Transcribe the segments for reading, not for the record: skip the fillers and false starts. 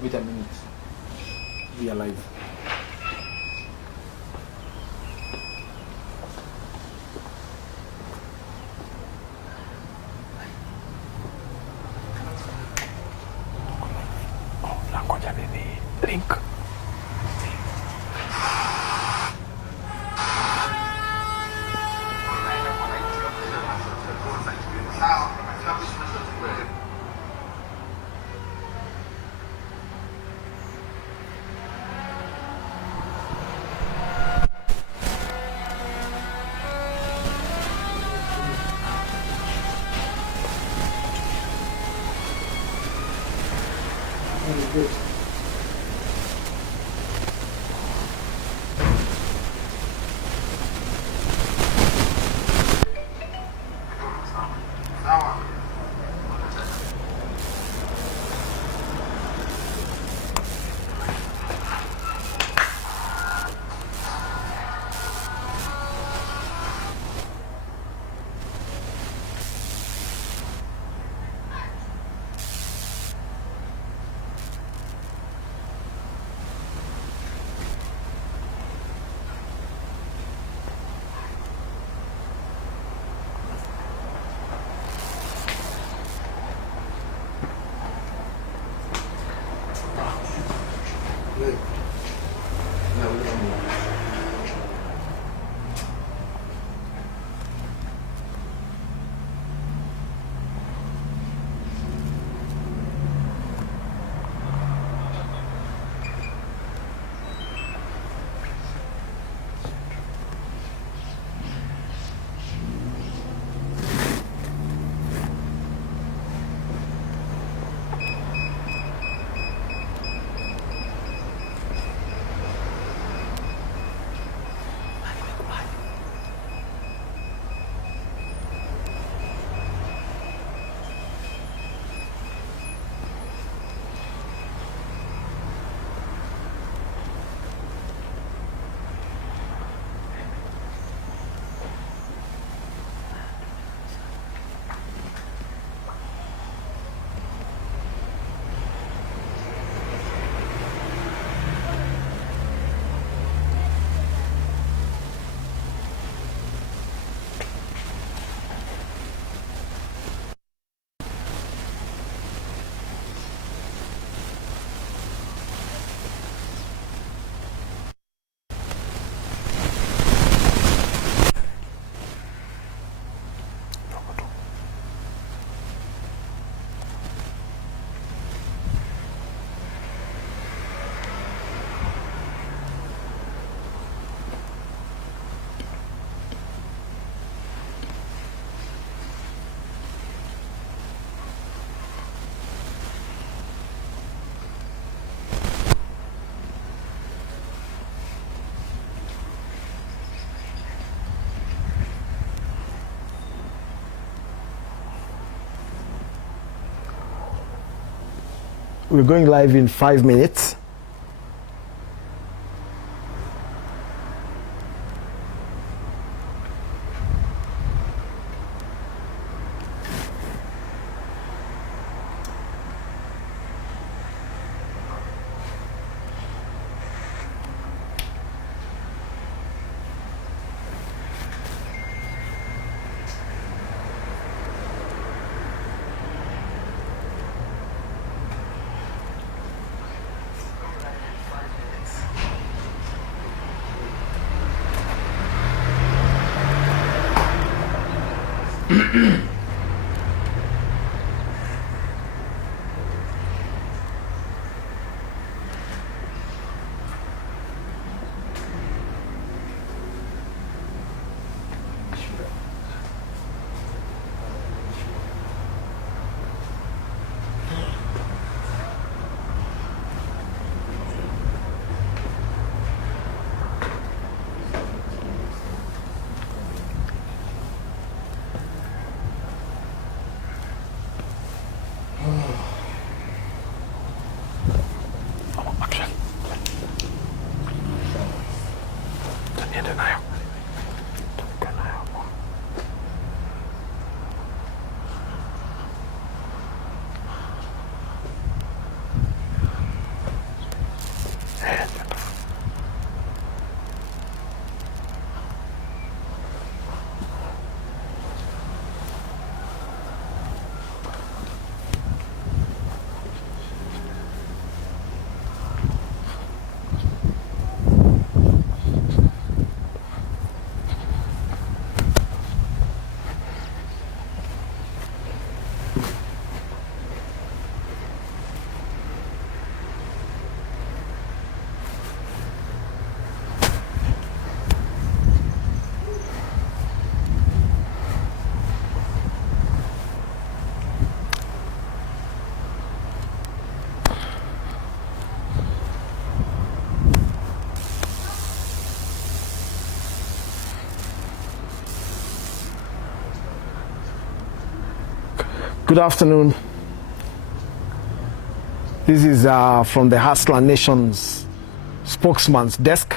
Wait a minute. We are live. Oh, nangoja nini? Link. Good. We're going live in 5 minutes. Good afternoon. This is from the Hustler Nation's spokesman's desk.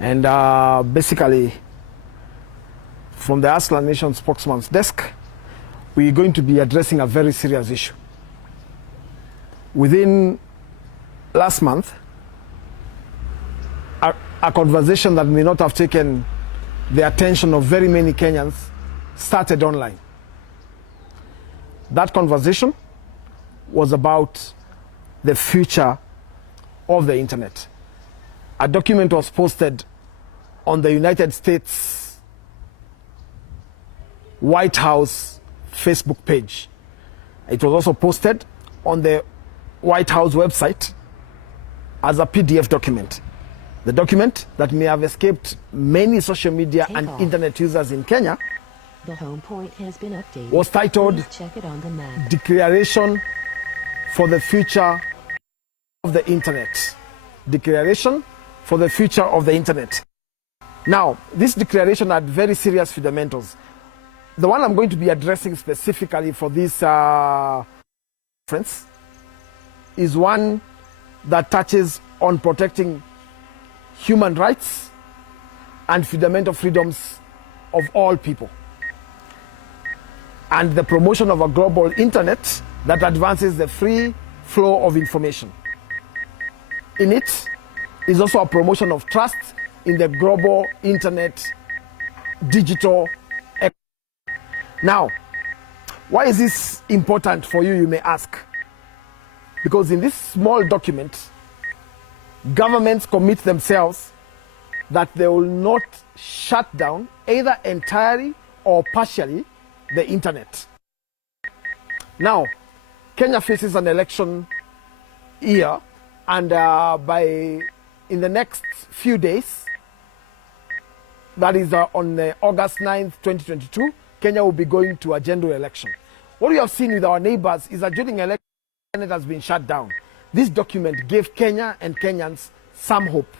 And basically, from the Hustler Nation spokesman's desk, we're going to be addressing a very serious issue. Within last month, a conversation that may not have taken the attention of very many Kenyans started online. That conversation was about the future of the internet. A document was posted on the United States White House Facebook page. It was also posted on the White House website as a PDF document. The document that may have escaped many social media and internet users in Kenya the home point has been updated. Was titled Check it on the map. Declaration for the Future of the Internet. Declaration for the Future of the Internet. Now, this declaration had very serious fundamentals. The one I'm going to be addressing specifically for this conference is one that touches on protecting human rights and fundamental freedoms of all people, and the promotion of a global internet that advances the free flow of information. In it is also a promotion of trust in the global internet digital economy. Now, why is this important for you, you may ask? Because in this small document, governments commit themselves that they will not shut down either entirely or partially the internet. Now, Kenya faces an election year, and in the next few days, that is on August 9th, 2022, Kenya will be going to a general election. What we have seen with our neighbors is that during election, the internet has been shut down. This document gave Kenya and Kenyans some hope,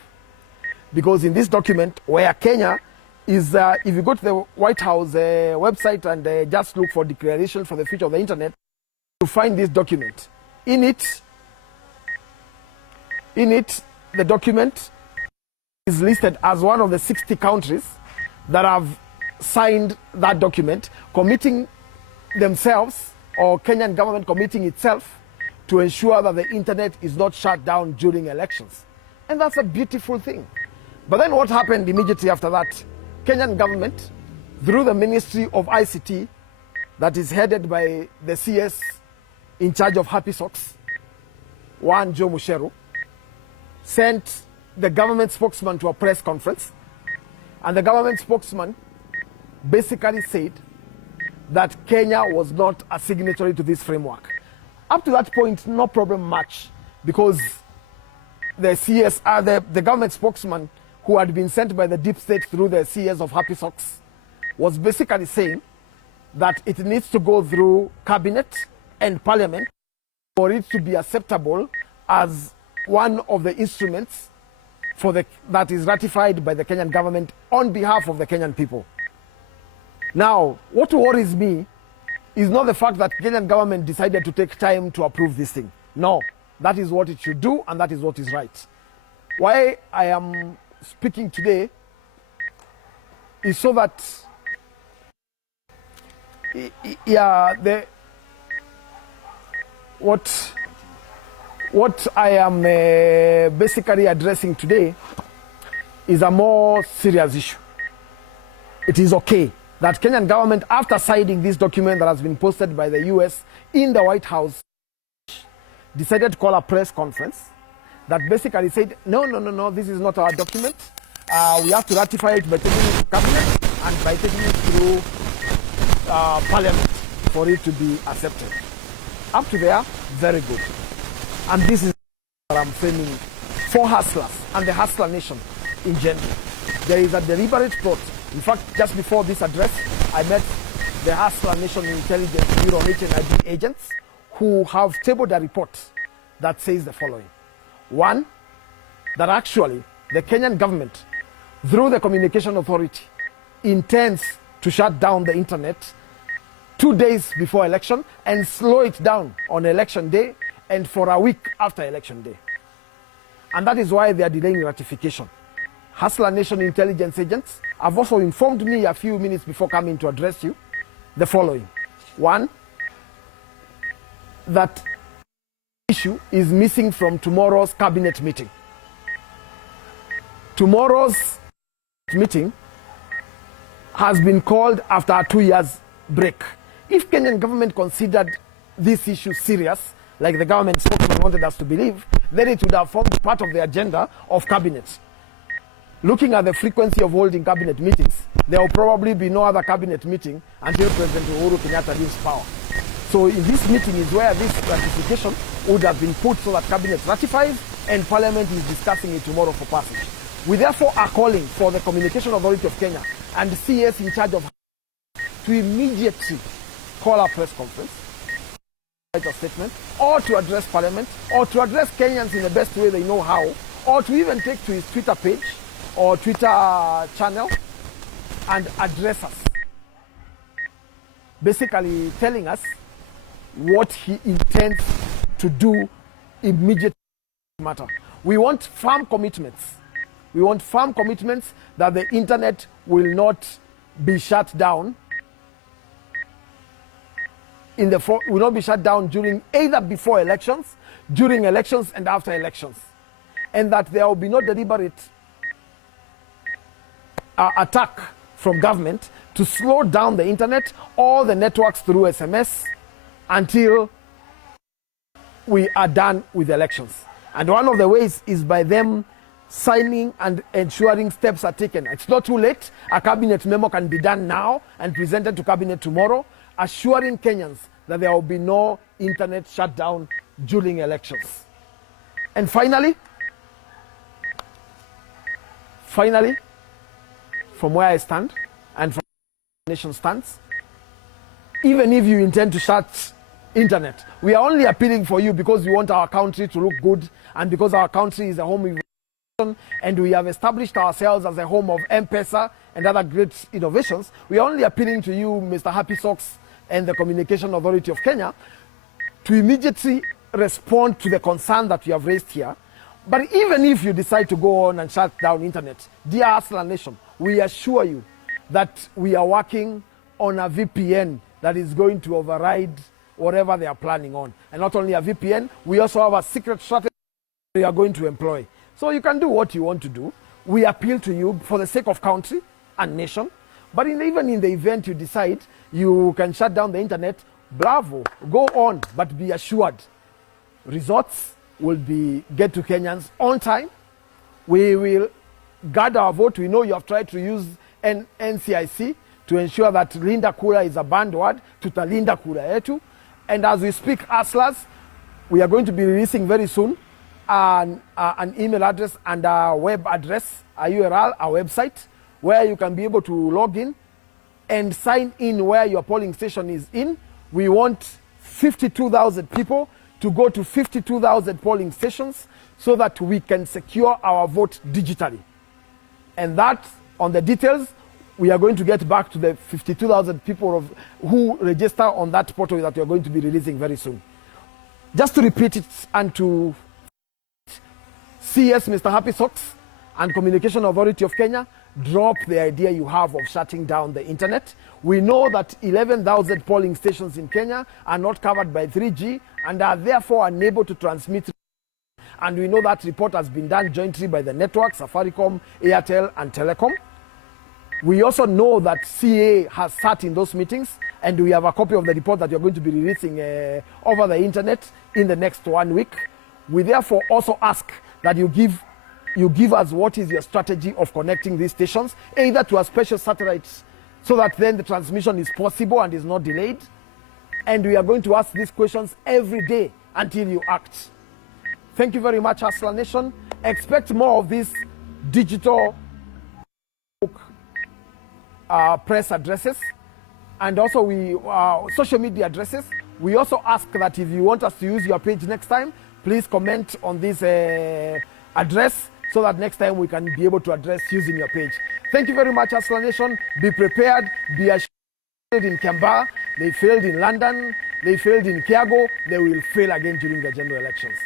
because in this document, where Kenya is, if you go to the White House website and just look for Declaration for the Future of the Internet, you find this document. In it, the document is listed as one of the 60 countries that have signed that document, committing themselves, or Kenyan government committing itself, to ensure that the internet is not shut down during elections. And that's a beautiful thing. But then what happened immediately after that? Kenyan government, through the Ministry of ICT, that is headed by the CS in charge of Happy Socks, Wan Joe Musheru, sent the government spokesman to a press conference. And the government spokesman basically said that Kenya was not a signatory to this framework. Up to that point, no problem much, because the CS, the government spokesman who had been sent by the deep state through the CS of Happy Socks, was basically saying that it needs to go through cabinet and parliament for it to be acceptable as one of the instruments that is ratified by the Kenyan government on behalf of the Kenyan people. Now, what worries me is not the fact that the Kenyan government decided to take time to approve this thing. No, that is what it should do, and that is what is right. Why I am speaking today is so that what I am basically addressing today is a more serious issue. It is okay that Kenyan government, after signing this document that has been posted by the US in the White House, decided to call a press conference that basically said, no, this is not our document. We have to ratify it by taking it to cabinet and by taking it through parliament for it to be accepted. Up to there, very good. And this is what I'm framing for hustlers and the hustler nation in general. There is a deliberate plot. In fact, just before this address, I met the Hustler Nation Intelligence Bureau HNIB agents who have tabled a report that says the following. One, that actually the Kenyan government, through the Communication Authority, intends to shut down the internet 2 days before election and slow it down on election day and for a week after election day. And that is why they are delaying ratification. Hustler Nation intelligence agents have also informed me a few minutes before coming to address you the following. One, that issue is missing from tomorrow's cabinet meeting. Tomorrow's meeting has been called after a 2 years break. If Kenyan government considered this issue serious, like the government spokesman wanted us to believe, then it would have formed part of the agenda of cabinet. Looking at the frequency of holding cabinet meetings, there will probably be no other cabinet meeting until President Uhuru Kenyatta leaves power. So in this meeting is where this ratification would have been put so that cabinet ratifies and parliament is discussing it tomorrow for passage. We therefore are calling for the Communication Authority of Kenya and CS in charge of to immediately call a press conference, write a statement, or to address parliament, or to address Kenyans in the best way they know how, or to even take to his Twitter page or Twitter channel and address us. Basically telling us what he intends to do immediately matter. We want firm commitments. We want firm commitments that the internet will not be shut down will not be shut down during either before elections, during elections and after elections. And that there will be no deliberate attack from government to slow down the internet or the networks through SMS until we are done with elections. And one of the ways is by them signing and ensuring steps are taken. It's not too late. A cabinet memo can be done now and presented to cabinet tomorrow, assuring Kenyans that there will be no internet shutdown during elections. And finally, from where I stand and from where the nation stands, even if you intend to shut internet, we are only appealing for you because we want our country to look good and because our country is a home of innovation and we have established ourselves as a home of M-Pesa and other great innovations. We are only appealing to you, Mr. Happy Socks, and the Communication Authority of Kenya to immediately respond to the concern that we have raised here. But even if you decide to go on and shut down internet, dear Aslan Nation, we assure you that we are working on a VPN that is going to override whatever they are planning on. And not only a VPN, we also have a secret strategy we are going to employ. So you can do what you want to do. We appeal to you for the sake of country and nation. But even in the event you decide you can shut down the internet, bravo, go on, but be assured results will get to Kenyans on time. We will guard our vote. We know you have tried to use NCIC to ensure that Linda Kura is a banned word, tutalinda kura yetu. And as we speak, Aslas, we are going to be releasing very soon an email address and a web address, a URL, a website, where you can be able to log in and sign in where your polling station is in. We want 52,000 people to go to 52,000 polling stations so that we can secure our vote digitally. And that, on the details, we are going to get back to the 52,000 people who register on that portal that we are going to be releasing very soon. Just to repeat it and to CS Mr. Happy Socks and Communication Authority of Kenya, drop the idea you have of shutting down the internet. We know that 11,000 polling stations in Kenya are not covered by 3G and are therefore unable to transmit. And we know that report has been done jointly by the networks, Safaricom, Airtel, and Telecom. We also know that CA has sat in those meetings, and we have a copy of the report that you're going to be releasing over the internet in the next 1 week. We therefore also ask that you give us what is your strategy of connecting these stations, either to a special satellite so that then the transmission is possible and is not delayed. And we are going to ask these questions every day until you act. Thank you very much, Aslan Nation. Expect more of these digital press addresses and also social media addresses. We also ask that if you want us to use your page next time, please comment on this address so that next time we can be able to address using your page. Thank you very much, Aslan Nation. Be prepared, be assured in Kamba. they failed in London, they failed in Kiago, they will fail again during the general elections.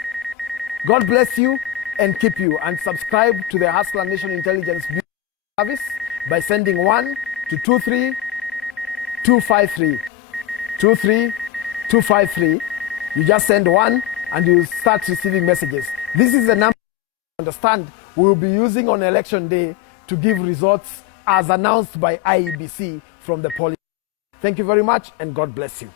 God bless you and keep you, and subscribe to the Hustler Nation Intelligence Bureau Service by sending 1 to 23253. 23253. You just send 1 and you start receiving messages. This is the number you understand we will be using on election day to give results as announced by IEBC from the polling. Thank you very much and God bless you.